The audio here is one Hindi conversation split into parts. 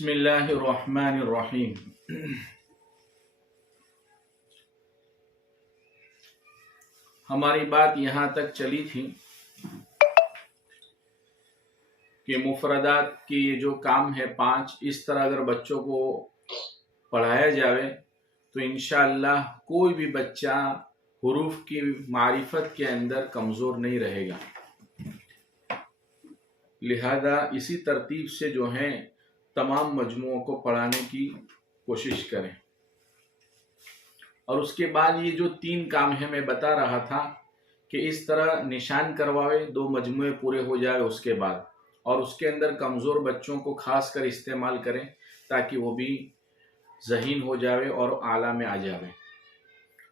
बिस्मिल्लाहिर्रहमानिर्रहीम। हमारी बात यहाँ तक चली थी कि मुफरदात की ये जो काम है 5, इस तरह अगर बच्चों को पढ़ाया जाए तो इंशाअल्लाह कोई भी बच्चा हुरूफ की मारिफत के अंदर कमज़ोर नहीं रहेगा। लिहाजा इसी तरतीब से जो है तमाम मजमुओं को पढ़ाने की कोशिश करें। और उसके बाद ये जो 3 काम है मैं बता रहा था कि इस तरह निशान करवाए 2 मजमुए पूरे हो जाए उसके बाद, और उसके अंदर कमज़ोर बच्चों को खास कर इस्तेमाल करें ताकि वो भी ज़हीन हो जावे और आला में आ जावे।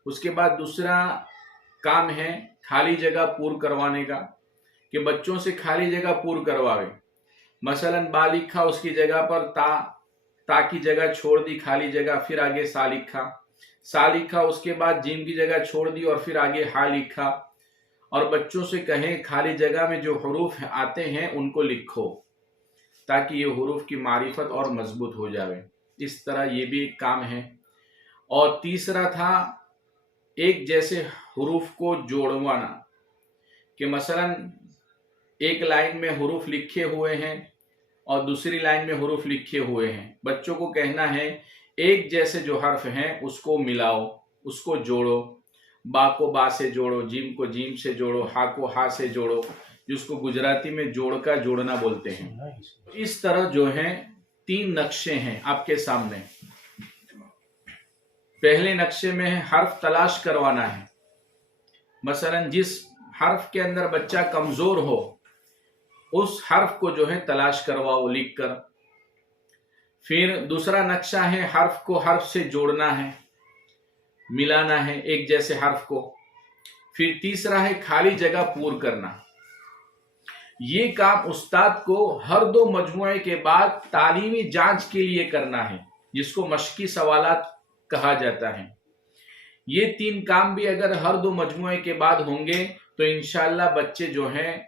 उसके बाद दूसरा काम है खाली जगह पूर्ण करवाने का, कि बच्चों से खाली जगह पूर्ण करवावे। मसलन बा लिखा, उसकी जगह पर ता की जगह छोड़ दी खाली जगह, फिर आगे सा लिखा, उसके बाद जीम की जगह छोड़ दी और फिर आगे हा लिखा। और बच्चों से कहें खाली जगह में जो हुरूफ आते हैं उनको लिखो ताकि ये हुरूफ की मारिफत और मजबूत हो जाए। इस तरह ये भी एक काम है। और तीसरा था एक जैसे हुरूफ को जोड़वाना, कि मसलन एक लाइन में हुरूफ लिखे हुए हैं और दूसरी लाइन में हुरूफ लिखे हुए हैं। बच्चों को कहना है एक जैसे जो हर्फ हैं उसको मिलाओ, उसको जोड़ो। बा को बा से जोड़ो, जीम को जीम से जोड़ो, हा को हा से जोड़ो, जिसको गुजराती में जोड़ का जोड़ना बोलते हैं। इस तरह जो है 3 नक्शे हैं आपके सामने। पहले नक्शे में है हर्फ तलाश करवाना है। मसलन जिस हर्फ के अंदर बच्चा कमजोर हो उस हर्फ को जो है तलाश करवाओ लिखकर। फिर दूसरा नक्शा है हर्फ को हर्फ से जोड़ना है, मिलाना है एक जैसे हर्फ को। फिर तीसरा है खाली जगह पूर्ण करना। ये काम उस्ताद को हर 2 मजमुए के बाद तालीमी जांच के लिए करना है, जिसको मशकी सवालात कहा जाता है। ये 3 काम भी अगर हर 2 मजमुए के बाद होंगे तो इंशाअल्लाह बच्चे जो हैं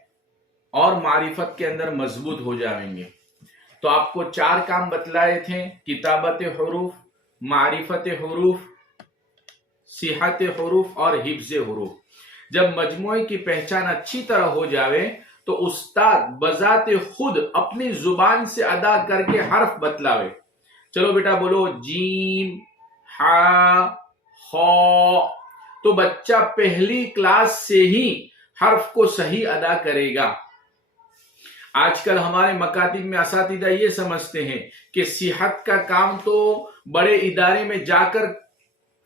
और मारिफत के अंदर मजबूत हो जाएंगे। तो आपको 4 काम बतलाए थे: किताबत हुरूफ, मारिफत हुरूफ, सिहत हुरूफ और हिफ्ज़ हुरूफ। जब मजमुए की पहचान अच्छी तरह हो जावे तो उस्ताद बजाते खुद अपनी जुबान से अदा करके हर्फ बतलावे। चलो बेटा बोलो जीम, हा, खौ। तो बच्चा पहली क्लास से ही हर्फ को सही अदा करेगा। आजकल हमारे मकातिब में असातिदा ये समझते हैं कि सिहत का काम तो बड़े इदारे में जाकर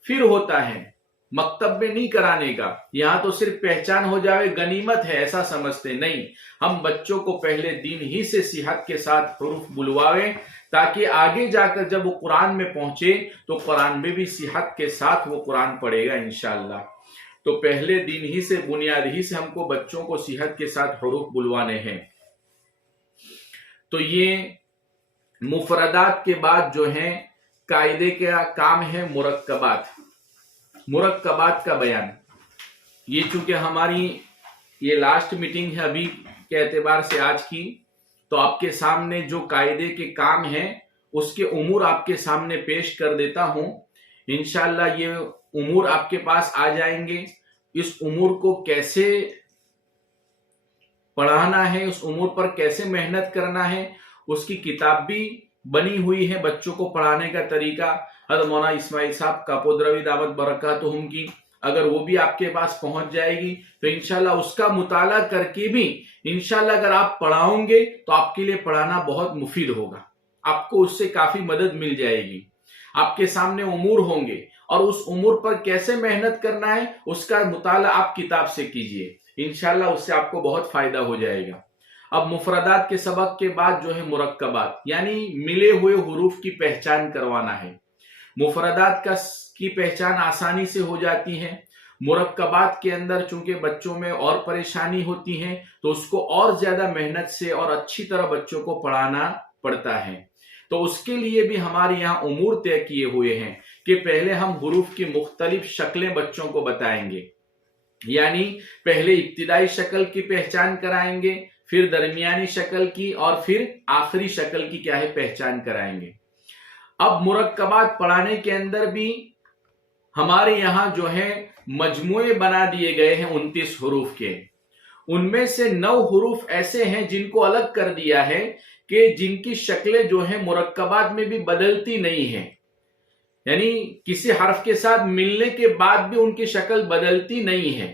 फिर होता है, मकतब में नहीं कराने का। यहां तो सिर्फ पहचान हो जाए गनीमत है, ऐसा समझते नहीं। हम बच्चों को पहले दिन ही से सिहत के साथ हुरूफ बुलवावे ताकि आगे जाकर जब वो कुरान में पहुंचे तो कुरान में भी सिहत के साथ वो कुरान पढ़ेगा इंशाअल्लाह। तो पहले दिन ही से, बुनियाद ही से हमको बच्चों को सिहत के साथ हुरूफ बुलवाने हैं। तो ये मुफरदात के बाद जो है कायदे का काम है मुरक्कबात का बयान। ये चूंकि हमारी ये लास्ट मीटिंग है अभी के एतबार से आज की, तो आपके सामने जो कायदे के काम हैं उसके उमूर आपके सामने पेश कर देता हूं। इंशाअल्लाह ये उमूर आपके पास आ जाएंगे। इस उमूर को कैसे पढ़ाना है, उस उमूर पर कैसे मेहनत करना है, उसकी किताब भी बनी हुई है। बच्चों को पढ़ाने का तरीका हज़रत मौलाना इस्माइल साहब कापोद्रवी दावत बरकातुहुम की, अगर वो भी आपके पास पहुंच जाएगी तो इंशाल्लाह उसका मुताला करके भी इंशाल्लाह अगर आप पढ़ाओगे तो आपके लिए पढ़ाना बहुत मुफीद होगा। आपको उससे काफी मदद मिल जाएगी। आपके सामने उमूर होंगे और उस उमूर पर कैसे मेहनत करना है उसका मुताला आप किताब से कीजिए। इंशाल्लाह उससे आपको बहुत फायदा हो जाएगा। अब मुफरदात के सबक के बाद जो है मुरक्कबात, यानी मिले हुए हुरूफ की पहचान करवाना है। मुफरदात की पहचान आसानी से हो जाती है। मुरक्कबात के अंदर चूंकि बच्चों में और परेशानी होती है तो उसको और ज्यादा मेहनत से और अच्छी तरह बच्चों को पढ़ाना पड़ता है। तो उसके लिए भी हमारे यहाँ उमूर तय किए हुए हैं कि पहले हम हुरूफ की मुख्तलिफ शक्लें बच्चों को बताएंगे, यानी पहले इब्तिदाई शक्ल की पहचान कराएंगे, फिर दरमियानी शक्ल की और फिर आखिरी शक्ल की क्या है पहचान कराएंगे। अब मुरक्कबात पढ़ाने के अंदर भी हमारे यहां जो है मजमुए बना दिए गए हैं 29 हरूफ के। उनमें से 9 हरूफ ऐसे हैं जिनको अलग कर दिया है कि जिनकी शक्लें जो है मुरक्कबात में भी बदलती नहीं है, यानी किसी हर्फ के साथ मिलने के बाद भी उनकी शक्ल बदलती नहीं है।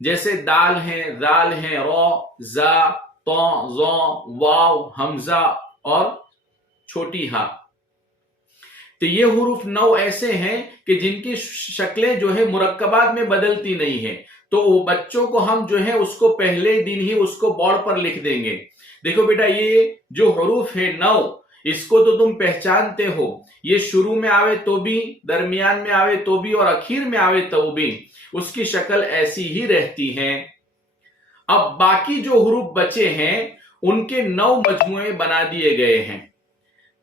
जैसे दाल है, दाल है, रौ, जा, तो, जो, वाव, हमजा और छोटी हा। तो ये हुरूफ 9 ऐसे हैं कि जिनकी शक्लें जो है मुरक्कबात में बदलती नहीं है। तो वो बच्चों को हम जो है उसको पहले दिन ही उसको बोर्ड पर लिख देंगे। देखो बेटा, ये जो हुरूफ है 9, इसको तो तुम पहचानते हो, ये शुरू में आवे तो भी, दरमियान में आवे तो भी और आखिर में आवे तो भी उसकी शक्ल ऐसी ही रहती है। अब बाकी जो हुरूफ बचे हैं उनके 9 मजमुए बना दिए गए हैं।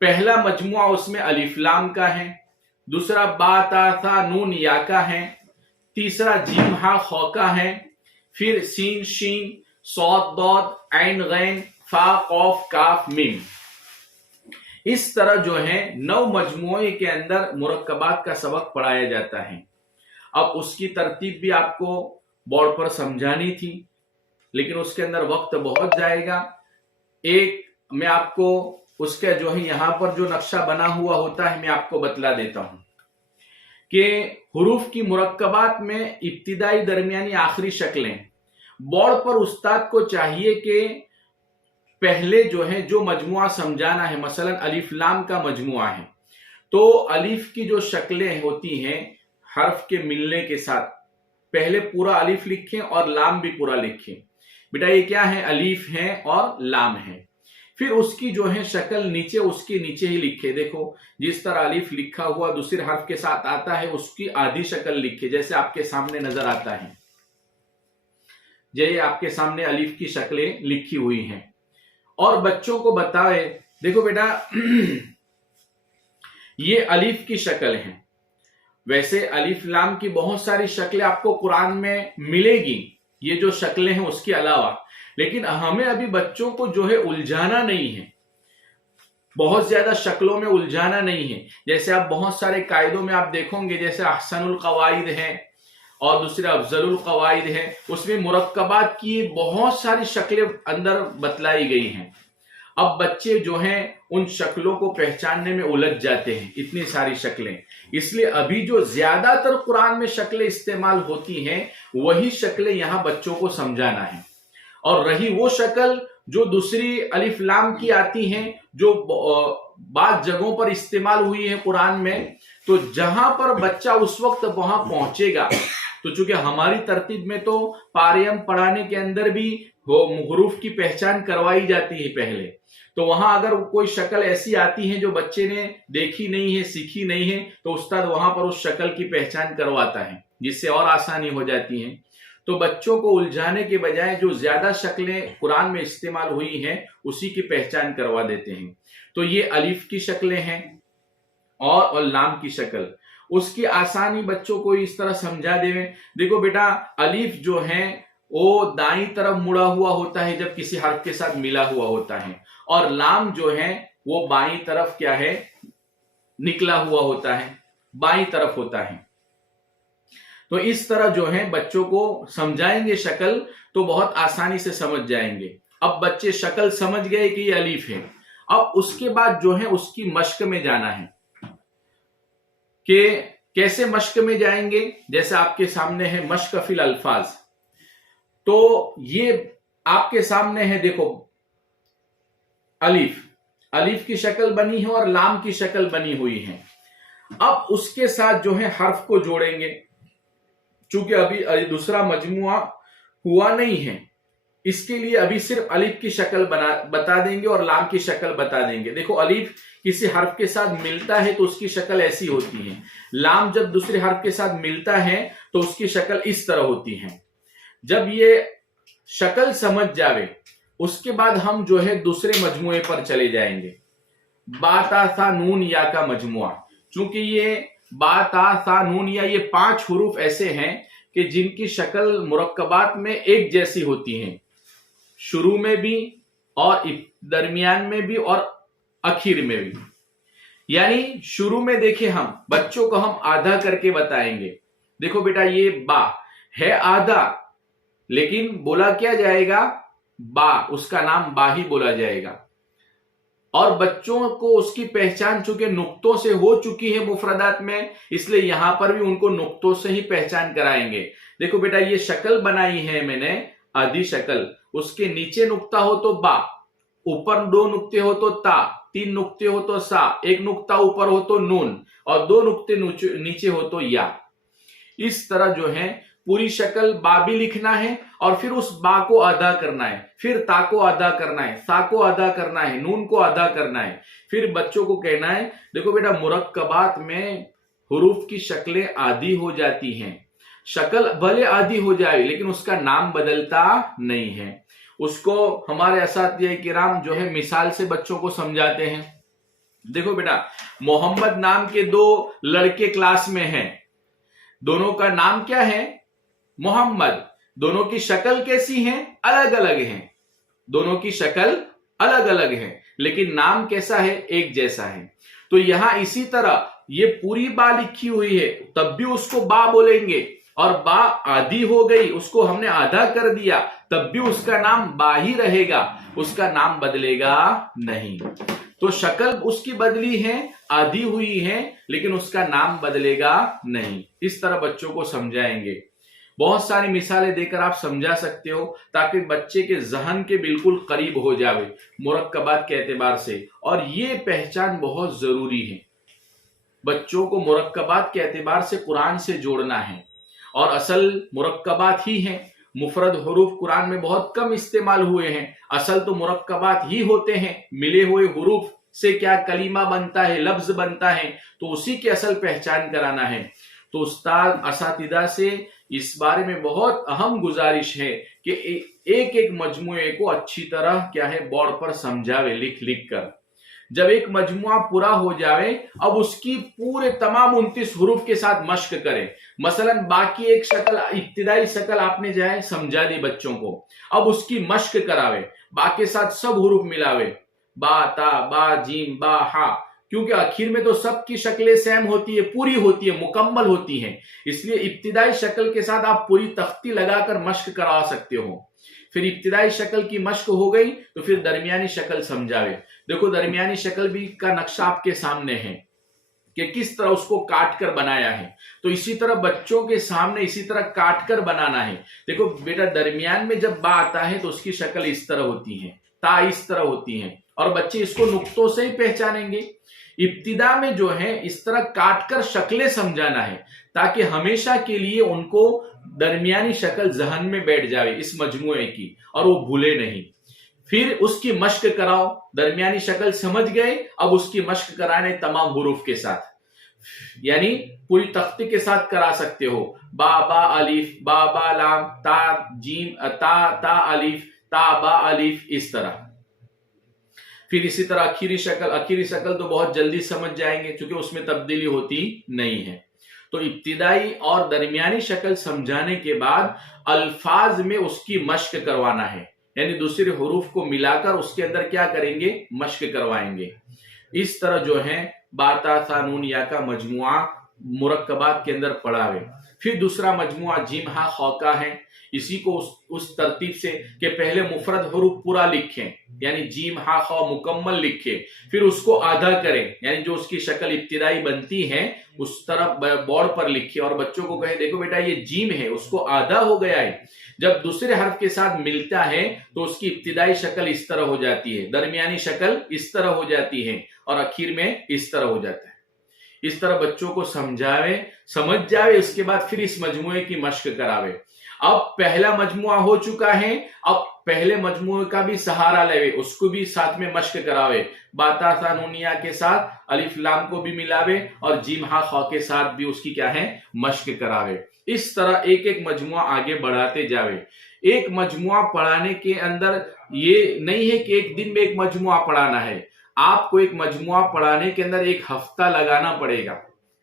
पहला मजमुआ उसमें अलिफ लाम का है, दूसरा बा ता था नून या का है, तीसरा जीम हा खौ का है, फिर सीन शीन सौद दौद ऐन गैन फा कौफ काफ मीम। इस तरह जो है 9 मजमुए के अंदर मुरक्कबात का सबक पढ़ाया जाता है। अब उसकी तरतीब भी आपको बोर्ड पर समझानी थी, लेकिन उसके अंदर वक्त बहुत जाएगा। एक मैं आपको उसका जो है यहां पर जो नक्शा बना हुआ होता है मैं आपको बतला देता हूं कि हुरूफ की मुरक्कबात में इब्तिदाई, दरमियानी, आखिरी शक्लें। बोर्ड पर उस्ताद को चाहिए कि पहले जो है जो मजमुआ समझाना है, मसलन अलिफ लाम का मजमुआ है, तो अलिफ की जो शक्लें होती हैं हर्फ के मिलने के साथ पहले पूरा अलिफ लिखें और लाम भी पूरा लिखें। बेटा ये क्या है, अलिफ है और लाम है। फिर उसकी जो है शक्ल नीचे, उसके नीचे ही लिखे। देखो जिस तरह अलिफ लिखा हुआ दूसरे हर्फ के साथ आता है उसकी आधी शक्ल लिखे, जैसे आपके सामने नजर आता है। ये आपके सामने अलिफ की शक्लें लिखी हुई हैं और बच्चों को बताए, देखो बेटा ये अलिफ की शक्ल है। वैसे अलिफ लाम की बहुत सारी शक्लें आपको कुरान में मिलेगी, ये जो शक्लें हैं उसके अलावा, लेकिन हमें अभी बच्चों को जो है उलझाना नहीं है, बहुत ज्यादा शक्लों में उलझाना नहीं है। जैसे आप बहुत सारे कायदों में आप देखोगे, जैसे अहसनुल कवाइद है और दूसरे अफजलुल कवाइद है, उसमें मुरक्कबात की बहुत सारी शक्लें अंदर बतलाई गई हैं। अब बच्चे जो हैं उन शक्लों को पहचानने में उलझ जाते हैं, इतनी सारी शक्लें। इसलिए अभी जो ज्यादातर कुरान में शक्लें इस्तेमाल होती हैं वही शक्लें यहां बच्चों को समझाना है। और रही वो शक्ल जो दूसरी अलिफ लाम की आती हैं, जो बाद जगहों पर इस्तेमाल हुई है कुरान में, तो जहां पर बच्चा उस वक्त वहां पहुंचेगा, तो चूंकि हमारी तरतीब में तो पारियम पढ़ाने के अंदर भी हुरूफ की पहचान करवाई जाती है पहले, तो वहां अगर कोई शक्ल ऐसी आती है जो बच्चे ने देखी नहीं है, सीखी नहीं है, तो उस्ताद वहां पर उस शक्ल की पहचान करवाता है, जिससे और आसानी हो जाती है। तो बच्चों को उलझाने के बजाय जो ज्यादा शक्लें कुरान में इस्तेमाल हुई हैं उसी की पहचान करवा देते हैं। तो ये अलिफ की शक्लें हैं और लाम की शक्ल, उसकी आसानी बच्चों को इस तरह समझा देवें। देखो बेटा, अलिफ जो है वो दाईं तरफ मुड़ा हुआ होता है जब किसी हर्फ के साथ मिला हुआ होता है, और लाम जो है वो बाईं तरफ क्या है, निकला हुआ होता है, बाईं तरफ होता है। तो इस तरह जो है बच्चों को समझाएंगे शक्ल तो बहुत आसानी से समझ जाएंगे। अब बच्चे शक्ल समझ गए कि ये अलीफ है, अब उसके बाद जो है उसकी मश्क में जाना है। कि कैसे मश्क में जाएंगे, जैसे आपके सामने है मश्क फिल अल्फाज, तो ये आपके सामने है, देखो अलीफ, अलीफ की शक्ल बनी है और लाम की शक्ल बनी हुई है। अब उसके साथ जो है हर्फ को जोड़ेंगे, चूंकि अभी दूसरा मजमुआ हुआ नहीं है, इसके लिए अभी सिर्फ अलीफ की शक्ल बता देंगे और लाम की शक्ल बता देंगे। देखो अलीफ किसी हर्फ के साथ मिलता है तो उसकी शक्ल ऐसी होती है, लाम जब दूसरे हर्फ के साथ मिलता है तो उसकी शक्ल इस तरह होती है। जब ये शक्ल समझ जावे उसके बाद हम जो है दूसरे मजमुए पर चले जाएंगे, बा ता सा नून या का मजमुआ। चूंकि ये बा ता सा नून या ये 5 हुरूफ ऐसे हैं कि जिनकी शक्ल मुरक्कबात में एक जैसी होती हैं, शुरू में भी और दरमियान में भी और आखिर में भी। यानी शुरू में देखें, हम बच्चों को हम आधा करके बताएंगे। देखो बेटा, ये बा है आधा, लेकिन बोला क्या जाएगा? बा, उसका नाम बा ही बोला जाएगा। और बच्चों को उसकी पहचान चूंकि नुक्तों से हो चुकी है मुफरदात में, इसलिए यहां पर भी उनको नुक्तों से ही पहचान कराएंगे। देखो बेटा, ये शक्ल बनाई है मैंने, आधी शक्ल, उसके नीचे नुक्ता हो तो बा, ऊपर 2 नुक्ते हो तो ता, 3 नुक्ते हो तो सा, 1 नुक्ता ऊपर हो तो नून, और 2 नुक्ते नीचे हो तो या। इस तरह जो है पूरी शक्ल बा भी लिखना है, और फिर उस बा को अदा करना है, फिर ता को अदा करना है, सा को अदा करना है, नून को अदा करना है। फिर बच्चों को कहना है, देखो बेटा, मुरक्कबात में हुरूफ की शक्लें आधी हो जाती हैं। शक्ल भले आधी हो जाए, लेकिन उसका नाम बदलता नहीं है। उसको हमारे असातिज़ा किराम जो है मिसाल से बच्चों को समझाते हैं। देखो बेटा, मोहम्मद नाम के 2 लड़के क्लास में हैं, दोनों का नाम क्या है? मोहम्मद। दोनों की शक्ल कैसी है? अलग अलग है। दोनों की शक्ल अलग अलग है, लेकिन नाम कैसा है? एक जैसा है। तो यहां इसी तरह ये पूरी बा लिखी हुई है, तब भी उसको बा बोलेंगे, और बा आधी हो गई, उसको हमने आधा कर दिया, तब भी उसका नाम बा ही रहेगा, उसका नाम बदलेगा नहीं। तो शक्ल उसकी बदली है, आधी हुई है, लेकिन उसका नाम बदलेगा नहीं। इस तरह बच्चों को समझाएंगे। बहुत सारी मिसालें देकर आप समझा सकते हो, ताकि बच्चे के जहन के बिल्कुल करीब हो जावे मुरक्कबात के एतबार से। और ये पहचान बहुत जरूरी है, बच्चों को मुरक्कबात के एतबार से कुरान से जोड़ना है, और असल मुरक्कबात ही हैं। मुफरद हुरूफ कुरान में बहुत कम इस्तेमाल हुए हैं, असल तो मुरक्कबात ही होते हैं। मिले हुए हुरूफ से क्या कलीमा बनता है, लफ्ज बनता है, तो उसी की असल पहचान कराना है। तो उस्ताद असातिज़ा से इस बारे में बहुत अहम गुजारिश है कि एक एक मजमुए को अच्छी तरह क्या है बोर्ड पर समझावे, लिख लिख कर। जब एक मजमुआ पूरा हो जाए, अब उसकी पूरे तमाम 29 हुरूफ के साथ मश्क करें। मसलन बाकी एक शक्ल, इब्तिदाई शक्ल आपने जाए समझा दी बच्चों को, अब उसकी मश्क करावे, बाकी साथ सब हुरूफ मिलावे, बा ता बा जीम बा हा, क्योंकि आखिर में तो सबकी शक्लें सेम होती है, पूरी होती है, मुकम्मल होती हैं। इसलिए इब्तिदाई शक्ल के साथ आप पूरी तख्ती लगाकर मश्क करा सकते हो। फिर इब्तिदाई शक्ल की मश्क हो गई तो फिर दरमियानी शक्ल समझावे। देखो, दरमियानी शक्ल भी का नक्शा आपके सामने है कि किस तरह उसको काट कर बनाया है। तो इसी तरह बच्चों के सामने इसी तरह काट कर बनाना है। देखो बेटा, दरमियान में जब बा आता है तो उसकी शक्ल इस तरह होती है, ता इस तरह होती है, और बच्चे इसको नुक्तों से ही पहचानेंगे। इब्तिदा में जो है इस तरह काटकर शक्लें समझाना है, ताकि हमेशा के लिए उनको दरमियानी शक्ल जहन में बैठ जाए इस मजमुए की, और वो भूले नहीं। फिर उसकी मश्क कराओ, दरमियानी शक्ल समझ गए, अब उसकी मश्क कराने तमाम हुरूफ के साथ, यानी पूरी तख्ती के साथ करा सकते हो। बा बा अलिफ, बा बा लाम, ता जीम, ता ता अलिफ, ता बा अलिफ, इस तरह। फिर इसी तरह आखिरी शक्ल तो बहुत जल्दी समझ जाएंगे, क्योंकि उसमें तब्दीली होती नहीं है। तो इब्तिदाई और दरमियानी शक्ल समझाने के बाद अल्फाज में उसकी मश्क करवाना है, यानी दूसरे हुरूफ को मिलाकर उसके अंदर क्या करेंगे? मश्क करवाएंगे। इस तरह जो है बाता सा नून या का मजमुआ मुरक्कबात के अंदर पढ़ावे। फिर दूसरा मजमुआ जिम हा खौका है, इसी को उस तरतीब से कि पहले मुफरद हुरूफ पूरा लिखें, यानी जीम हा खौ मुकम्मल लिखें, फिर उसको आधा करें, यानी जो उसकी शक्ल इब्तिदाई बनती है उस तरफ बोर्ड पर लिखिए, और बच्चों को कहे, देखो बेटा, ये जीम है, उसको आधा हो गया है, जब दूसरे हर्फ के साथ मिलता है तो उसकी इब्तिदाई शक्ल इस तरह हो जाती है, दरमियानी शक्ल इस तरह हो जाती है, और आखिर में इस तरह हो जाता है। इस तरह बच्चों को समझावे, समझ जावे, उसके बाद फिर इस मजमुए की मश्क करावे। अब पहला मजमुआ हो चुका है, अब पहले मजमुए का भी सहारा लेवे, उसको भी साथ में मश्क करावे, बाता सा नूनिया के साथ अलिफ लाम को भी मिलावे, और जीम हा खौ के साथ भी उसकी क्या है? मश्क करावे। इस तरह एक एक मजमुआ आगे बढ़ाते जावे। एक मजमुआ पढ़ाने के अंदर ये नहीं है कि एक दिन में एक मजमुआ पढ़ाना है, आपको एक मजमुआ पढ़ाने के अंदर 1 हफ्ता लगाना पड़ेगा,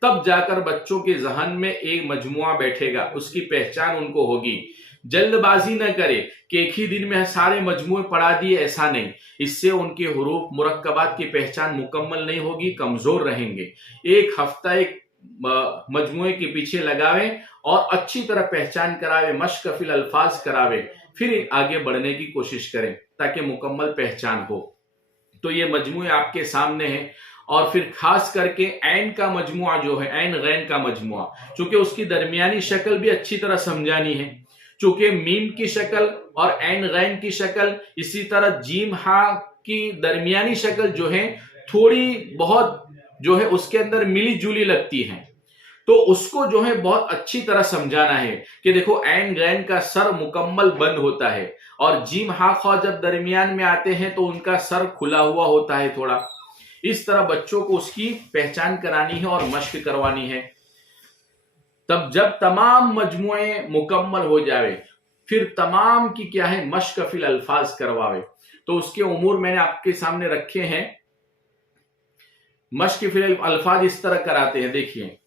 तब जाकर बच्चों के जहन में एक मजमुआ बैठेगा, उसकी पहचान उनको होगी। जल्दबाजी न करे कि एक ही दिन में सारे मजमूए पढ़ा दिए, ऐसा नहीं। इससे उनके हुरूफ मुरक्कबात की पहचान मुकम्मल नहीं होगी, कमजोर रहेंगे। एक हफ्ता एक मजमुए के पीछे लगावे और अच्छी तरह पहचान करावे, मश्क फिल अल्फाज करावे, फिर आगे बढ़ने की कोशिश करें ताकि मुकम्मल पहचान हो। तो ये मजमुए आपके सामने है। और फिर खास करके ऐन का मजमुआ जो है, ऐन गैन का मजमुआ, चूंकि उसकी दरमियानी शक्ल भी अच्छी तरह समझानी है। चूंकि मीम की शक्ल और ऐन गैन की शक्ल, इसी तरह जीम हा की दरमियानी शक्ल जो है थोड़ी बहुत जो है उसके अंदर मिली जुली लगती है। तो उसको जो है बहुत अच्छी तरह समझाना है कि देखो ऐन गैन का सर मुकम्मल बंद होता है और जीम हा खा जब दरमियान में आते हैं तो उनका सर खुला हुआ होता है थोड़ा। इस तरह बच्चों को उसकी पहचान करानी है और मश्क करवानी है। तब जब तमाम मजमुए मुकम्मल हो जाए फिर तमाम की क्या है मश्क फिल अल्फाज करवावे। तो उसके उमूर मैंने आपके सामने रखे हैं। मश्क फिल अल्फाज इस तरह कराते हैं, देखिए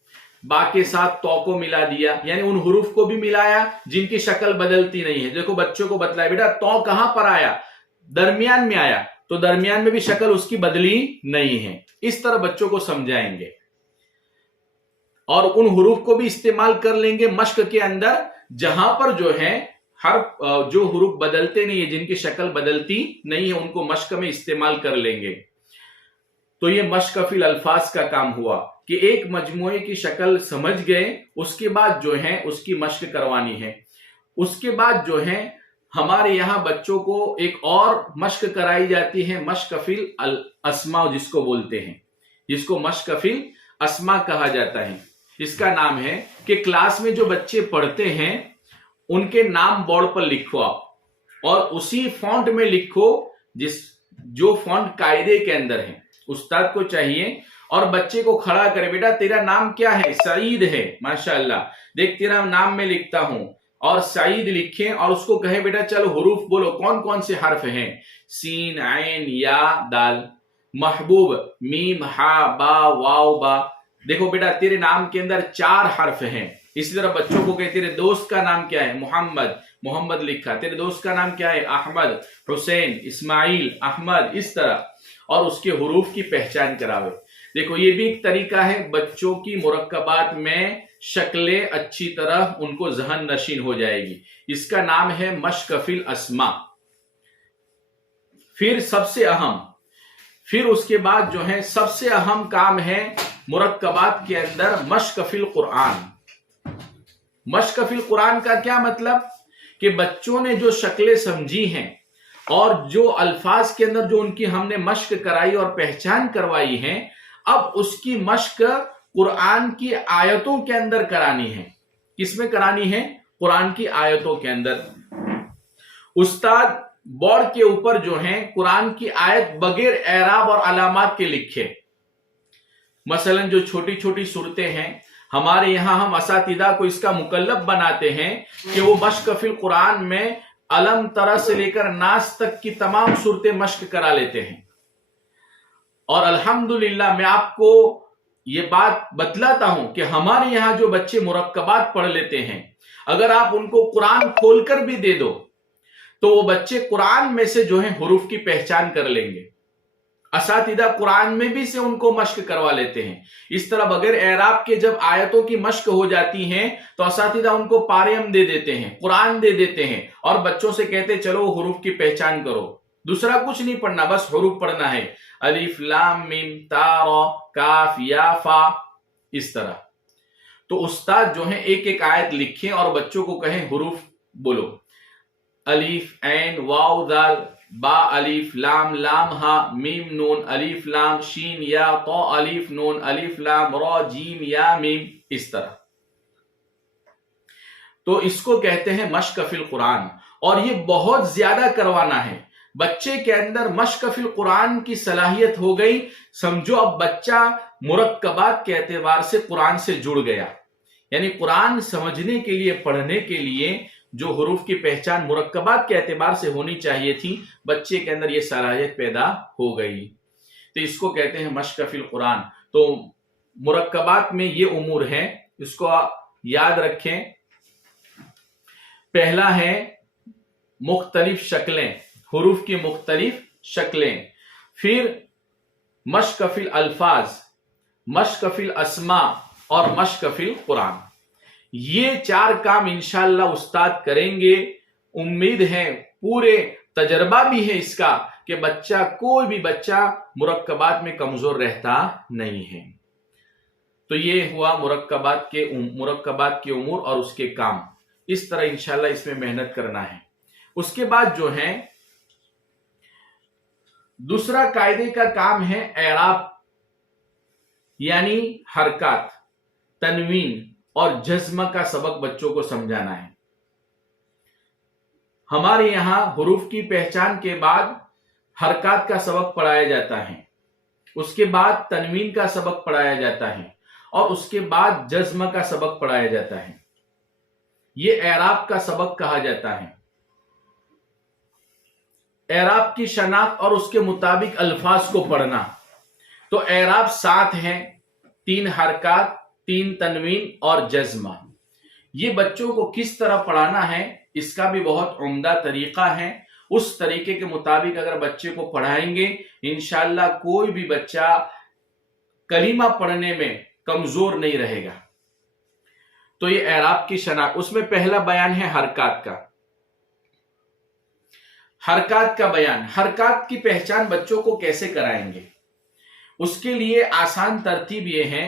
बा के साथ तो को मिला दिया, यानी उन हुरूफ को भी मिलाया जिनकी शक्ल बदलती नहीं है। देखो बच्चों को बतलाया बेटा तो कहां पर आया, दरमियान में आया, तो दरमियान में भी शक्ल उसकी बदली नहीं है। इस तरह बच्चों को समझाएंगे और उन हुरूफ को भी इस्तेमाल कर लेंगे मश्क के अंदर जहां पर जो है हर जो हुरूफ बदलते नहीं है, जिनकी शक्ल बदलती नहीं है, उनको मश्क में इस्तेमाल कर लेंगे। तो ये मश्क फिल अल्फाज का काम हुआ कि एक मजमुए की शक्ल समझ गए, उसके बाद जो है उसकी मश्क करवानी है। उसके बाद जो है हमारे यहाँ बच्चों को एक और मश्क कराई जाती है, मश्क फिल अस्मा जिसको बोलते हैं, जिसको मश्क फिल अस्मा कहा जाता है। इसका नाम है कि क्लास में जो बच्चे पढ़ते हैं उनके नाम बोर्ड पर लिखो आप और उसी फॉन्ट में लिखो जो फॉन्ट कायदे के अंदर है। उस्ताद को चाहिए और बच्चे को खड़ा करे, बेटा तेरा नाम क्या है, सईद है, माशाअल्लाह, देख तेरा नाम में लिखता हूं, और सईद लिखे और उसको कहे बेटा चलो हुरूफ बोलो, कौन कौन से हर्फ हैं, सीन ऐन या दाल, महबूब मीम हा बा वाव बा। देखो बेटा तेरे नाम के अंदर 4 हर्फ हैं। इसी तरह बच्चों को कहे तेरे दोस्त का नाम क्या है, मोहम्मद, मोहम्मद लिखा, तेरे दोस्त का नाम क्या है, अहमद, हुसैन, इस्माइल, अहमद, इस तरह, और उसके हुरूफ की पहचान करावे। देखो ये भी एक तरीका है बच्चों की मुरक्कबात में शक्लें अच्छी तरह उनको जहन नशीन हो जाएगी। इसका नाम है मश्क फिल अस्मा। फिर उसके बाद जो है सबसे अहम काम है मुरक्कबात के अंदर मश्क फिल कुरान। मश्क फिल कुरान का क्या मतलब कि बच्चों ने जो शक्लें समझी हैं और जो अल्फाज के अंदर जो उनकी हमने मश्क कराई और पहचान करवाई है, अब उसकी मश्क कुरान की आयतों के अंदर करानी है। किसमें करानी है, कुरान की आयतों के अंदर। उस्ताद बोर्ड के ऊपर जो है कुरान की आयत बगैर एराब और अलामात के लिखे। मसलन जो छोटी छोटी सूरतें हैं, हमारे यहां हम असातिदा को इसका मुकल्लफ बनाते हैं कि वो मश्क फिल कुरान में अलम तरह से लेकर नास तक की तमाम सूरतें मश्क करा लेते हैं। और अल्हम्दुलिल्लाह मैं आपको ये बात बतलाता हूं कि हमारे यहां जो बच्चे मुरक्कबात पढ़ लेते हैं, अगर आप उनको कुरान खोलकर भी दे दो तो वो बच्चे कुरान में से जो है हुरूफ की पहचान कर लेंगे। असातिदा कुरान में भी से उनको मश्क करवा लेते हैं। इस तरह बगैर एराब के जब आयतों की मश्क हो जाती हैं तो असातिदा उनको पारे हम दे देते हैं, कुरान दे देते हैं और बच्चों से कहते चलो हुरूफ की पहचान करो, दूसरा कुछ नहीं पढ़ना, बस हुरूफ पढ़ना है, अलिफ लाम मीम ता रा काफ या फा, इस तरह। तो उस्ताद जो है एक एक आयत लिखें और बच्चों को कहें हुरूफ बोलो, अलिफ ऐन वाव दाल बा अलिफ लाम लाम हा मीम नून अलिफ लाम शीन या तो अलिफ नून अलिफ लाम रा जीम या मीम, इस तरह। तो इसको कहते हैं मश्क फिल कुरान और ये बहुत ज्यादा करवाना है। बच्चे के अंदर मश्क फिल कुरान की सलाहियत हो गई, समझो अब बच्चा मुरक्कबात के एतबार से कुरान से जुड़ गया। यानी कुरान समझने के लिए, पढ़ने के लिए जो हुरूफ की पहचान मुरक्कबात के एतबार से होनी चाहिए थी, बच्चे के अंदर यह सलाहियत पैदा हो गई। तो इसको कहते हैं मश्क फिल कुरान। तो मुरक्कबात में ये उमूर है, इसको याद रखें। पहला है मुख्तलिफ शक्लें, हुरूफ की मुख्तलिफ शक्लें, फिर मशकफिल अल्फाज, मशकफिल अस्मा और मशकफिल कुरान। ये 4 काम इंशाअल्लाह उस्ताद करेंगे। उम्मीद है, पूरे तजर्बा भी है इसका, कि बच्चा, कोई भी बच्चा मुरक्कबात में कमजोर रहता नहीं है। तो ये हुआ मुरक्कबात के उमूर और उसके काम। इस तरह इंशाअल्लाह इसमें मेहनत करना है। उसके बाद जो है दूसरा कायदे का काम है एराब, यानी हरकत, तनवीन और जज्म का सबक बच्चों को समझाना है। हमारे यहां हुरूफ की पहचान के बाद हरकत का सबक पढ़ाया जाता है, उसके बाद तनवीन का सबक पढ़ाया जाता है और उसके बाद जज्म का सबक पढ़ाया जाता है। ये एराब का सबक कहा जाता है। एराब की शनाख्त और उसके मुताबिक अल्फाज को पढ़ना। तो एराब 7 हैं, 3 हरकत, 3 तनवीन और जज्म। ये बच्चों को किस तरह पढ़ाना है, इसका भी बहुत उम्दा तरीका है। उस तरीके के मुताबिक अगर बच्चे को पढ़ाएंगे, इंशाअल्लाह कोई भी बच्चा कलीमा पढ़ने में कमजोर नहीं रहेगा। तो ये एराब की शनाख्त, उसमें पहला बयान है हरकत का। हरकत का बयान, हरकत की पहचान बच्चों को कैसे कराएंगे, उसके लिए आसान तरतीब ये है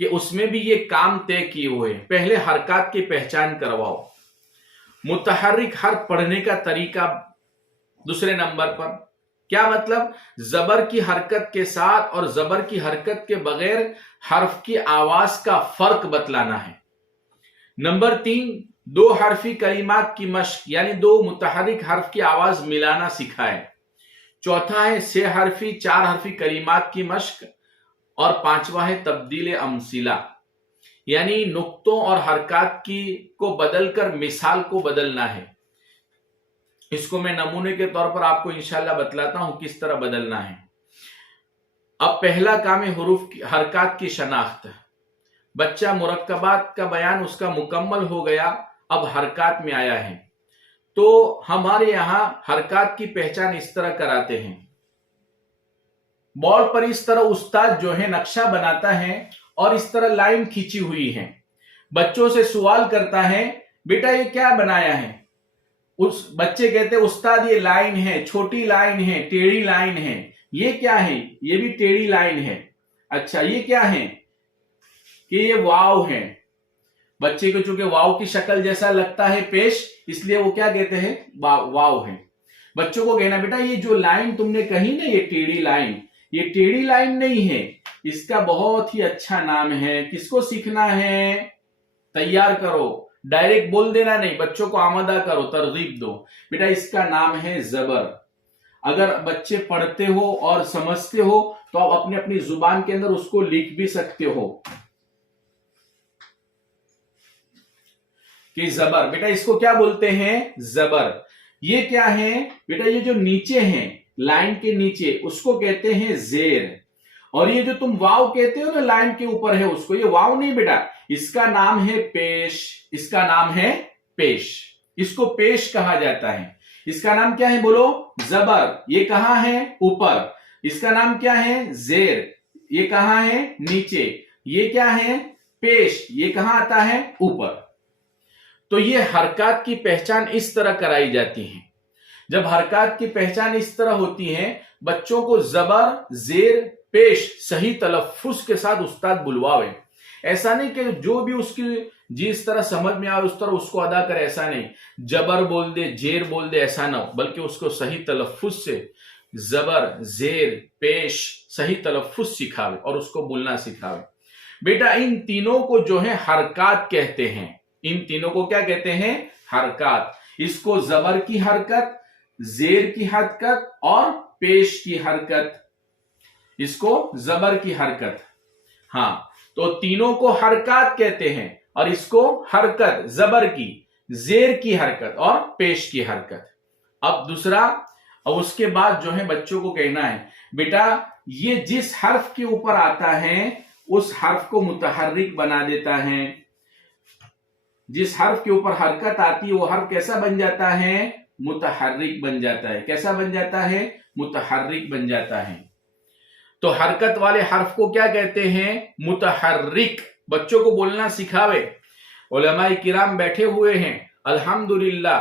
कि उसमें भी ये काम तय किए हुए हैं। पहले हरकत की पहचान करवाओ, मुतहर्रिक हर्फ पढ़ने का तरीका दूसरे नंबर पर। क्या मतलब, जबर की हरकत के साथ और जबर की हरकत के बगैर हर्फ की आवाज का फर्क बतलाना है। नंबर 3, 2 हरफी कलिमात की मश्क, यानी 2 मुतहर्रिक हर्फ की आवाज मिलाना सिखाए। चौथा है 6 हरफी 4 हरफी कलिमात की मश्क और 5वां है तब्दील अमसिला, यानी नुक्तों और हरकत की को बदलकर मिसाल को बदलना है। इसको मैं नमूने के तौर पर आपको इंशाअल्लाह बतलाता हूं किस तरह बदलना है। अब पहला काम है हुरूफ की हरकत की शनाख्त। बच्चा मुरक्कबात का बयान उसका मुकम्मल हो गया, अब हरकत में आया है। तो हमारे यहां हरकत की पहचान इस तरह कराते हैं। बोर्ड पर इस तरह उस्ताद जो है नक्शा बनाता है और इस तरह लाइन खींची हुई है। बच्चों से सवाल करता है, बेटा ये क्या बनाया है? उस बच्चे कहते हैं उस्ताद ये लाइन है, छोटी लाइन है, टेढ़ी लाइन है। ये क्या है? ये भी टेढ़ी लाइन है। अच्छा ये क्या है? कि ये वाव है। बच्चे को चूंकि वाव की शक्ल जैसा लगता है पेश, इसलिए वो क्या कहते हैं, वाव है। बच्चों को कहना, बेटा ये जो लाइन तुमने कही ना, ये टेढ़ी लाइन, ये टेढ़ी लाइन नहीं है, इसका बहुत ही अच्छा नाम है। किसको सीखना है? तैयार करो, डायरेक्ट बोल देना नहीं, बच्चों को आमादा करो, तरगीब दो। बेटा इसका नाम है जबर। अगर बच्चे पढ़ते हो और समझते हो तो आप अपनी अपनी जुबान के अंदर उसको लिख भी सकते हो कि जबर। बेटा इसको क्या बोलते हैं? जबर। ये क्या है? बेटा ये जो नीचे है, लाइन के नीचे, उसको कहते हैं जेर। और ये जो तुम वाव कहते हो ना, लाइन के ऊपर है उसको, ये वाव नहीं बेटा, इसका नाम है पेश। इसका नाम है पेश। इसको पेश कहा जाता है। इसका नाम क्या है? बोलो। जबर। ये कहां है? ऊपर। इसका नाम क्या है? जेर। ये कहां है? नीचे। ये क्या है? पेश। ये कहां आता है? ऊपर। तो ये हरकत की पहचान इस तरह कराई जाती है। जब हरकत की पहचान इस तरह होती है, बच्चों को जबर, जेर, पेश सही तलफ्फुज के साथ उस्ताद बुलवावे। ऐसा नहीं कि जो भी उसकी जिस तरह समझ में आए उस तरह उसको अदा करे, ऐसा नहीं। जबर बोल दे, जेर बोल दे, ऐसा ना हो, बल्कि उसको सही तलफ्फुज से जबर, जेर, पेश सही तलफ्फुज सिखावे और उसको बोलना सिखावे। बेटा इन तीनों को जो है हरकत कहते हैं। इन तीनों को क्या कहते हैं? हरकत। इसको जबर की हरकत, जेर की हरकत और पेश की हरकत, इसको जबर की हरकत। हाँ, तो तीनों को हरकत कहते हैं और इसको हरकत, जबर की, जेर की हरकत और पेश की हरकत। अब दूसरा, और उसके बाद जो है बच्चों को कहना है, बेटा ये जिस हर्फ के ऊपर आता है उस हर्फ को मुतहर्रिक बना देता है। जिस हर्फ के ऊपर हरकत आती है वो हर्फ कैसा बन जाता है? मुतहर्रिक बन जाता है। कैसा बन जाता है? मुतहर्रिक बन जाता है। तो हरकत वाले हर्फ को क्या कहते हैं? मुतहर्रिक। बच्चों को बोलना सिखावे। उलमाए किराम बैठे हुए हैं, अल्हम्दुलिल्लाह।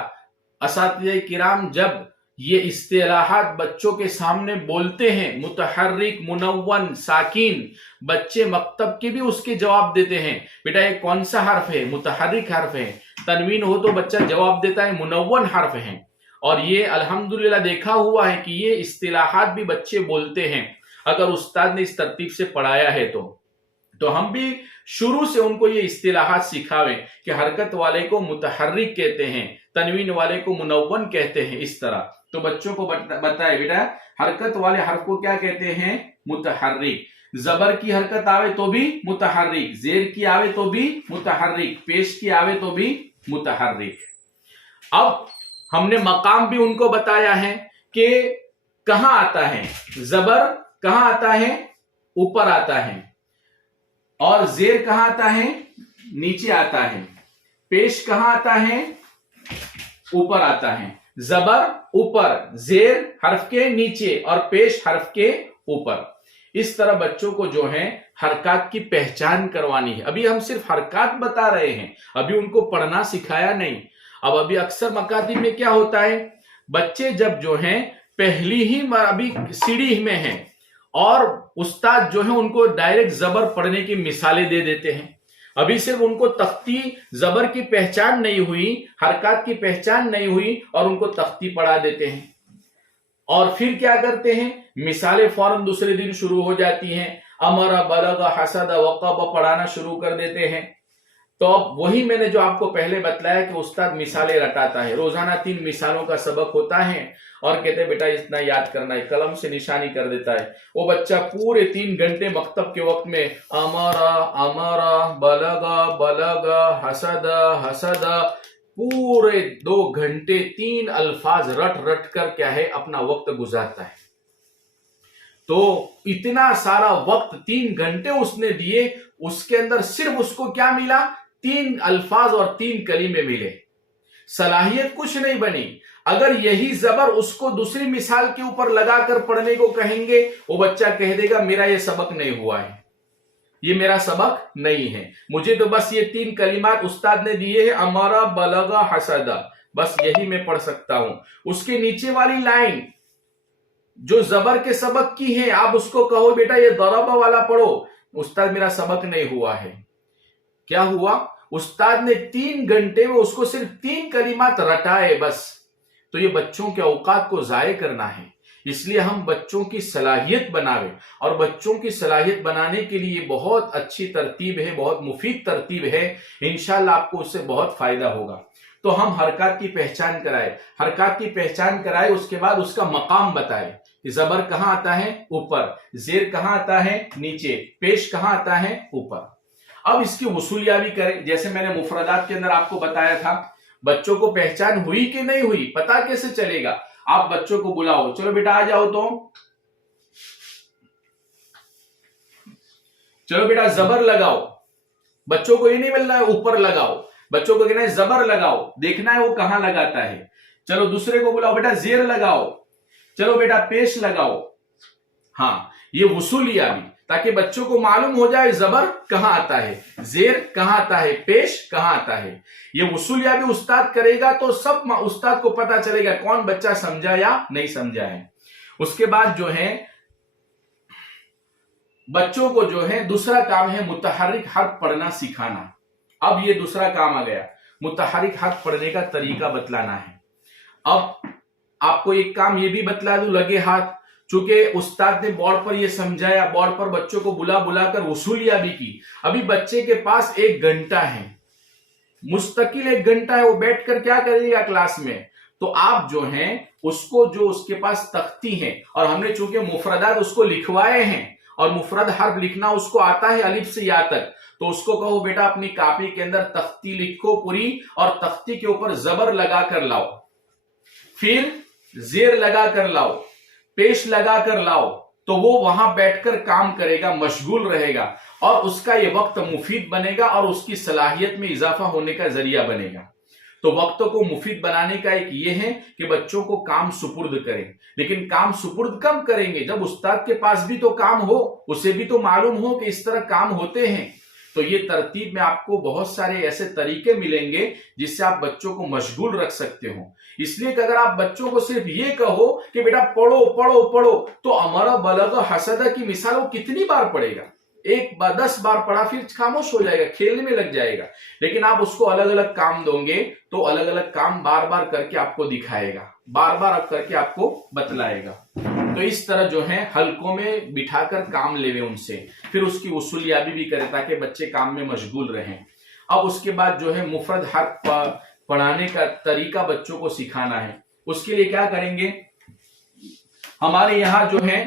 असातिज़े किराम जब ये इस्तिलाहात बच्चों के सामने बोलते हैं, मुतहर्रिक, मुनव्वन, साकिन, बच्चे मकतब के भी उसके जवाब देते हैं। बेटा ये कौन सा हर्फ है? मुतहर्रिक हर्फ है। तनवीन हो तो बच्चा जवाब देता है मुनव्वन हर्फ है। और ये अल्हम्दुलिल्लाह देखा हुआ है कि ये इस्तिलाहात भी बच्चे बोलते हैं अगर उस्ताद ने इस तरतीब से पढ़ाया है तो हम भी शुरू से उनको ये इस्तिलाहात सिखावें कि हरकत वाले को मुतहर्रिक कहते हैं, तनवीन वाले को मुनव्वन कहते हैं, इस तरह। तो बच्चों को बताए बेटा हरकत वाले हर्फ को क्या कहते हैं? मुतहर्रिक। जबर की हरकत आवे तो भी मुतहर्रिक, जेर की आवे तो भी मुतहर्रिक, पेश की आवे तो भी मुतहर्रिक। अब हमने मकाम भी उनको बताया है कि कहां आता है जबर, कहां आता है? ऊपर आता है। और जेर कहां आता है? नीचे आता है। पेश कहां आता है? ऊपर आता है। जबर ऊपर, जेर हर्फ के नीचे और पेश हर्फ के ऊपर। इस तरह बच्चों को जो है हरकत की पहचान करवानी है। अभी हम सिर्फ हरकत बता रहे हैं, अभी उनको पढ़ना सिखाया नहीं। अब अभी अक्सर मकातिब में क्या होता है, बच्चे जब जो है पहली ही अभी सीढ़ी में है और उस्ताद जो है उनको डायरेक्ट जबर पढ़ने की मिसालें दे देते हैं। अभी सिर्फ उनको तख्ती जबर की पहचान नहीं हुई, हरकत की पहचान नहीं हुई और उनको तख्ती पढ़ा देते हैं। और फिर क्या करते हैं? मिसालें फौरन दूसरे दिन शुरू हो जाती हैं। अमरा, बलग, हसद, वक़ब पढ़ाना शुरू कर देते हैं। तो अब वही मैंने जो आपको पहले बतलाया कि उस्ताद मिसालें रटाता है। रोजाना 3 मिसालों का सबक होता है और कहते हैं बेटा इतना याद करना है, कलम से निशानी कर देता है। वो बच्चा पूरे 3 घंटे मकतब के वक्त में अमरा अमरा, बलगा बलगा, हसद हसद, पूरे 2 घंटे 3 अल्फाज रट रट कर क्या है अपना वक्त गुजारता है। तो इतना सारा वक्त 3 घंटे उसने दिए, उसके अंदर सिर्फ उसको क्या मिला? 3 अल्फाज और 3 कलीमे मिले। सलाहियत कुछ नहीं बनी। अगर यही जबर उसको दूसरी मिसाल के ऊपर लगाकर पढ़ने को कहेंगे, वो बच्चा कह देगा मेरा ये सबक नहीं हुआ है, ये मेरा सबक नहीं है, मुझे तो बस ये 3 कलिमात उस्ताद ने दिए हैं, अमरा, बलगा, हसदा, बस यही मैं पढ़ सकता हूं। उसके नीचे वाली लाइन जो जबर के सबक की है, आप उसको कहो बेटा ये दरबा वाला पढ़ो, उस्ताद मेरा सबक नहीं हुआ है। क्या हुआ? उस्ताद ने 3 घंटे में उसको सिर्फ 3 कलिमात रटाए बस। तो ये बच्चों के औकात को जाये करना है। इसलिए हम बच्चों की सलाहियत बनावे, और बच्चों की सलाहियत बनाने के लिए बहुत अच्छी तरतीब है, बहुत मुफीद तरतीब है। इंशाअल्लाह आपको उससे बहुत फायदा होगा। तो हम हरकत की पहचान कराए, हरकत की पहचान कराए, उसके बाद उसका मकाम बताए कि जबर कहां आता है? ऊपर। जेर कहां आता है? नीचे। पेश कहां आता है? ऊपर। अब इसकी वसूलिया भी करें, जैसे मैंने मुफरदात के अंदर आपको बताया था। बच्चों को पहचान हुई कि नहीं हुई पता कैसे चलेगा? आप बच्चों को बुलाओ, चलो बेटा आ जाओ, तो चलो बेटा जबर लगाओ। बच्चों को ये नहीं मिलना है ऊपर लगाओ, बच्चों को कहना है जबर लगाओ, देखना है वो कहां लगाता है। चलो दूसरे को बुलाओ, बेटा जेर लगाओ, चलो बेटा पेश लगाओ। हाँ, ये वसूलिया भी, ताकि बच्चों को मालूम हो जाए जबर कहां आता है, जेर कहां आता है, पेश कहां आता है। ये वसूलिया भी उस्ताद करेगा तो सब उस्ताद को पता चलेगा कौन बच्चा समझा या नहीं समझा है। उसके बाद जो है बच्चों को जो है दूसरा काम है मुतहर्रिक हर्फ पढ़ना सिखाना। अब ये दूसरा काम आ गया, मुतहर्रिक हर्फ पढ़ने का तरीका बतलाना है। अब आपको एक काम ये भी बतला दूं लगे हाथ, चूंकि उस्ताद ने बोर्ड पर ये समझाया, बोर्ड पर बच्चों को बुला बुलाकर वसूलिया भी की। अभी बच्चे के पास 1 घंटा है, मुस्तकिल 1 घंटा है, वो बैठकर क्या करेगा क्लास में। तो आप जो हैं उसको, जो उसके पास तख्ती है, और हमने चूंकि मुफरदात उसको लिखवाए हैं और मुफरद हर्फ लिखना उसको आता है अलिफ से या तक, तो उसको कहो बेटा अपनी कॉपी के अंदर तख्ती लिखो पूरी, और तख्ती के ऊपर जबर लगा कर लाओ, फिर जेर लगा कर लाओ, पेश लगा कर लाओ, तो वो वहां बैठकर काम करेगा, मशगूल रहेगा और उसका ये वक्त मुफीद बनेगा और उसकी सलाहियत में इजाफा होने का जरिया बनेगा। तो वक्त को मुफीद बनाने का एक ये है कि बच्चों को काम सुपुर्द करें, लेकिन काम सुपुर्द कब करेंगे? जब उस्ताद के पास भी तो काम हो, उसे भी तो मालूम हो कि इस तरह काम होते हैं। तो ये तरतीब में आपको बहुत सारे ऐसे तरीके मिलेंगे जिससे आप बच्चों को मशगूल रख सकते हो। इसलिए कि अगर आप बच्चों को सिर्फ ये कहो कि बेटा पढ़ो पढ़ो पढ़ो, तो अमरा बलग हसदा की मिसाल वो कितनी बार पढ़ेगा? एक बार 10 बार पढ़ा फिर खामोश हो जाएगा, खेलने में लग जाएगा। लेकिन आप उसको अलग अलग काम दोगे तो अलग अलग काम बार बार करके आपको दिखाएगा, बार बार आप करके आपको बतलाएगा। तो इस तरह जो है हलकों में बिठाकर काम लेवे उनसे, फिर उसकी उसूलियाबी भी करें ताकि बच्चे काम में मशगूल रहें। अब उसके बाद जो है मुफरद हर्फ पढ़ाने का तरीका बच्चों को सिखाना है। उसके लिए क्या करेंगे? हमारे यहाँ जो है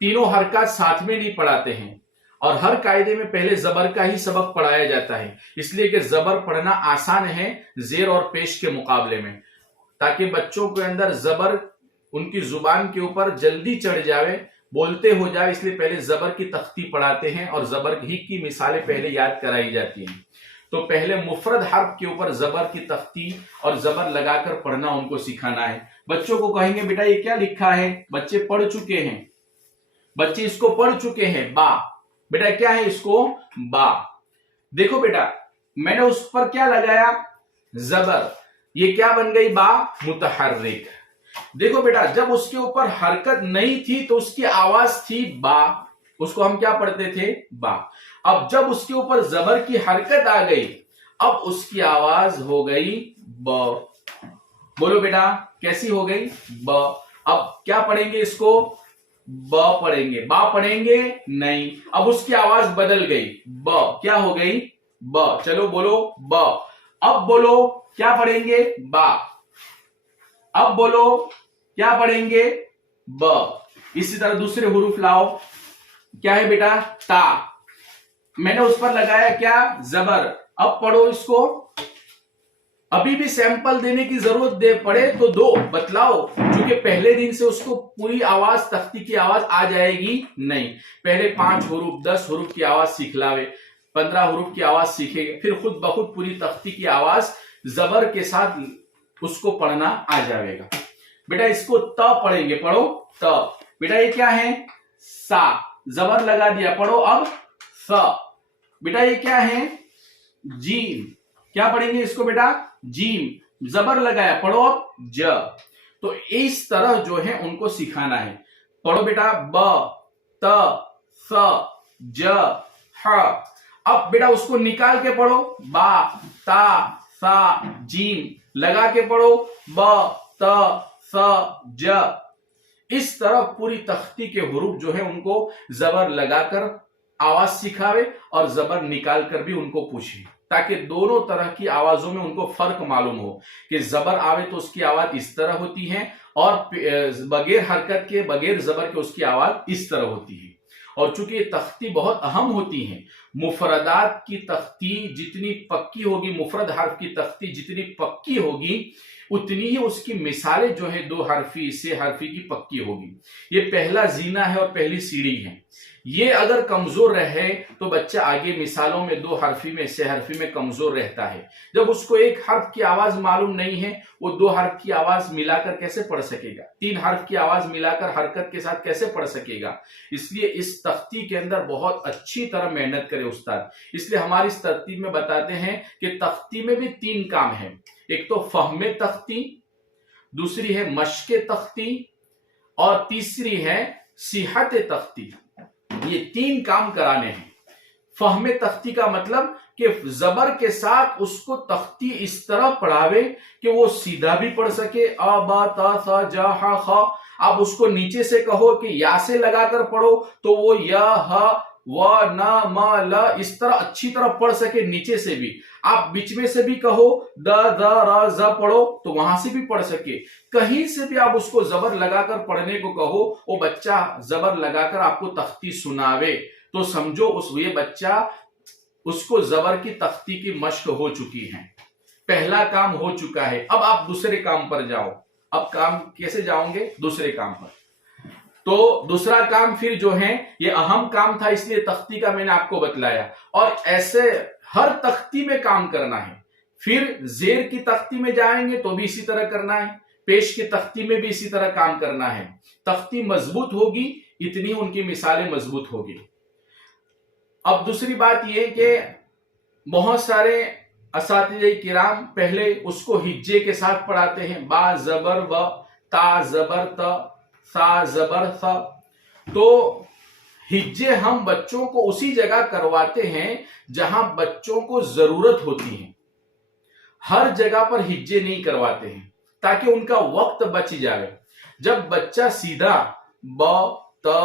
तीनों हरकत साथ में नहीं पढ़ाते हैं और हर कायदे में पहले जबर का ही सबक पढ़ाया जाता है, इसलिए कि जबर पढ़ना आसान है जेर और पेश के मुकाबले में, ताकि बच्चों के अंदर जबर उनकी जुबान के ऊपर जल्दी चढ़ जावे, बोलते हो जाए। इसलिए पहले जबर की तख्ती पढ़ाते हैं और जबर ही की मिसालें पहले याद कराई जाती हैं। तो पहले मुफरद हर्फ के ऊपर जबर की तख्ती और जबर लगाकर पढ़ना उनको सिखाना है। बच्चों को कहेंगे बेटा ये क्या लिखा है? बच्चे पढ़ चुके हैं, बच्चे इसको पढ़ चुके हैं। बा, बेटा क्या है इसको? बा। देखो बेटा मैंने उस पर क्या लगाया? जबर। ये क्या बन गई? बा मुतहर्रिक। देखो बेटा जब उसके ऊपर हरकत नहीं थी तो उसकी आवाज थी बा, उसको हम क्या पढ़ते थे? बा। अब जब उसके ऊपर जबर की हरकत आ गई, अब उसकी आवाज हो गई ब। बोलो बेटा कैसी हो गई? ब। अब क्या पढ़ेंगे इसको? ब पढ़ेंगे। बा पढ़ेंगे नहीं, अब उसकी आवाज बदल गई, ब क्या हो गई? ब। चलो बोलो ब। अब बोलो क्या पढ़ेंगे? बा। अब बोलो क्या पढ़ेंगे? ब। इसी तरह दूसरे हुरूफ लाओ। क्या है बेटा? ता। मैंने उस पर लगाया क्या? जबर। अब पढ़ो इसको। अभी भी सैंपल देने की जरूरत दे पड़े तो दो, बतलाओ, क्योंकि पहले दिन से उसको पूरी आवाज, तख्ती की आवाज आ जाएगी नहीं। पहले 5 हुरूफ 10 हुरूफ की आवाज सीखलावे, 15 हुरूफ की आवाज सीखेगा, फिर खुद ब खुद पूरी तख्ती की आवाज जबर के साथ उसको पढ़ना आ जाएगा। बेटा इसको त पढ़ेंगे, पढ़ो त। बेटा ये क्या है? सा। जबर लगा दिया, पढ़ो अब स। बेटा ये क्या है? जीम। क्या पढ़ेंगे इसको बेटा? जीम। जबर लगाया, पढ़ो अब ज। तो इस तरह जो है उनको सिखाना है। पढ़ो बेटा ब त स ज ह। अब बेटा उसको निकाल के पढ़ो, बा ता सा जीम, लगा के पढ़ो ब त स ज। इस तरह पूरी तख्ती के हुरूफ जो है उनको जबर लगाकर आवाज सिखावे और जबर निकाल कर भी उनको पूछे, ताकि दोनों तरह की आवाजों में उनको फर्क मालूम हो कि जबर आवे तो उसकी आवाज इस तरह होती है और बगैर हरकत के, बगैर जबर के उसकी आवाज इस तरह होती है। और चूंकि ये तख्ती बहुत अहम होती है, मुफरदात की तख्ती जितनी पक्की होगी, मुफरद हर्फ की तख्ती जितनी पक्की होगी, उतनी ही उसकी मिसालें जो है 2 हरफी से हरफी की पक्की होगी। ये पहला जीना है और पहली सीढ़ी है। ये अगर कमजोर रहे तो बच्चा आगे मिसालों में 2 हरफी में से हरफी में कमजोर रहता है। जब उसको एक हर्फ की आवाज मालूम नहीं है, वो 2 हर्फ की आवाज मिलाकर कैसे पढ़ सकेगा? 3 हर्फ की आवाज मिलाकर हरकत के साथ कैसे पढ़ सकेगा? इसलिए इस तख्ती के अंदर बहुत अच्छी तरह मेहनत करे उस्ताद। इसलिए हमारी इस तरतीब में बताते हैं कि तख्ती में भी 3 काम है। एक तो फहमे तख्ती, दूसरी है मश्के तख्ती और तीसरी है सिहत तख्ती। ये 3 काम कराने हैं। फहमे तख्ती का मतलब कि जबर के साथ उसको तख्ती इस तरह पढ़ावे कि वो सीधा भी पढ़ सके, अ बा ता सा जा हा ख। आप उसको नीचे से कहो कि या से लगाकर पढ़ो तो वो य ह व न म ल इस तरह अच्छी तरह पढ़ सके नीचे से भी। आप बीच में से भी कहो द द र ज पढ़ो तो वहां से भी पढ़ सके। कहीं से भी आप उसको जबर लगाकर पढ़ने को कहो, वो बच्चा जबर लगाकर आपको तख्ती सुनावे तो समझो ये बच्चा, उसको जबर की तख्ती की मश्क हो चुकी है। पहला काम हो चुका है। अब आप दूसरे काम पर जाओ। अब काम कैसे जाओगे? दूसरे काम पर। तो दूसरा काम फिर जो है ये अहम काम था, इसलिए तख्ती का मैंने आपको बतलाया, और ऐसे हर तख्ती में काम करना है। फिर जेर की तख्ती में जाएंगे तो भी इसी तरह करना है, पेश की तख्ती में भी इसी तरह काम करना है। तख्ती मजबूत होगी इतनी उनकी मिसालें मजबूत होगी। अब दूसरी बात यह कि बहुत सारे असातिज़े किराम पहले उसको हिज्जे के साथ पढ़ाते हैं, बा जबर ब, ता जबर त, सा जबर सा। तो हिज्जे हम बच्चों को उसी जगह करवाते हैं जहां बच्चों को जरूरत होती है, हर जगह पर हिज्जे नहीं करवाते हैं ताकि उनका वक्त बच जाए। जब बच्चा सीधा ब त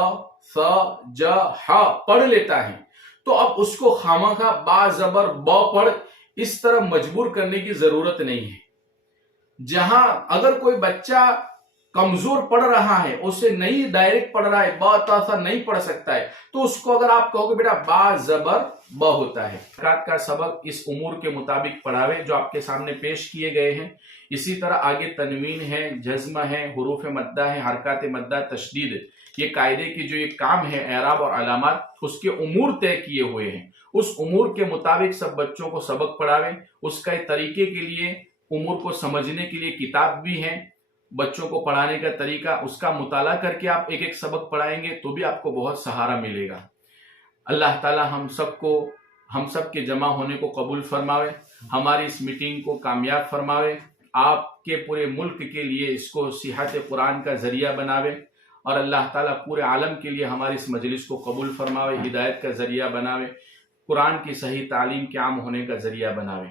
स ज ह पढ़ लेता है तो अब उसको खामखा बा जबर ब पढ़ इस तरह मजबूर करने की जरूरत नहीं है। जहां अगर कोई बच्चा कमजोर पढ़ रहा है, उसे नहीं डायरेक्ट पढ़ रहा है, ब त स नहीं पढ़ सकता है, तो उसको अगर आप कहोगे बेटा बा जबर ब होता है। हरकत का सबक इस उमूर के मुताबिक पढ़ावे जो आपके सामने पेश किए गए हैं। इसी तरह आगे तनवीन है, जज्म है, हुरूफ मद्दा है, हरकत मद्दा, तशदीद, ये कायदे के जो ये काम है एराब और अलामत, उसके उमूर तय किए हुए हैं। उस उमूर के मुताबिक सब बच्चों को सबक पढ़ावे। उसका तरीके के लिए, उमूर को समझने के लिए किताब भी है, बच्चों को पढ़ाने का तरीका, उसका मुताला करके आप एक एक सबक पढ़ाएंगे तो भी आपको बहुत सहारा मिलेगा। अल्लाह ताला हम सब के जमा होने को कबूल फरमावे, हमारी इस मीटिंग को कामयाब फरमावे, आपके पूरे मुल्क के लिए इसको सिहत कुरान का जरिया बनावे, और अल्लाह ताला पूरे आलम के लिए हमारी इस मजलिस को कबूल फरमावे, हिदायत का जरिया बनावे, कुरान की सही तालीम के आम होने का जरिया बनावे।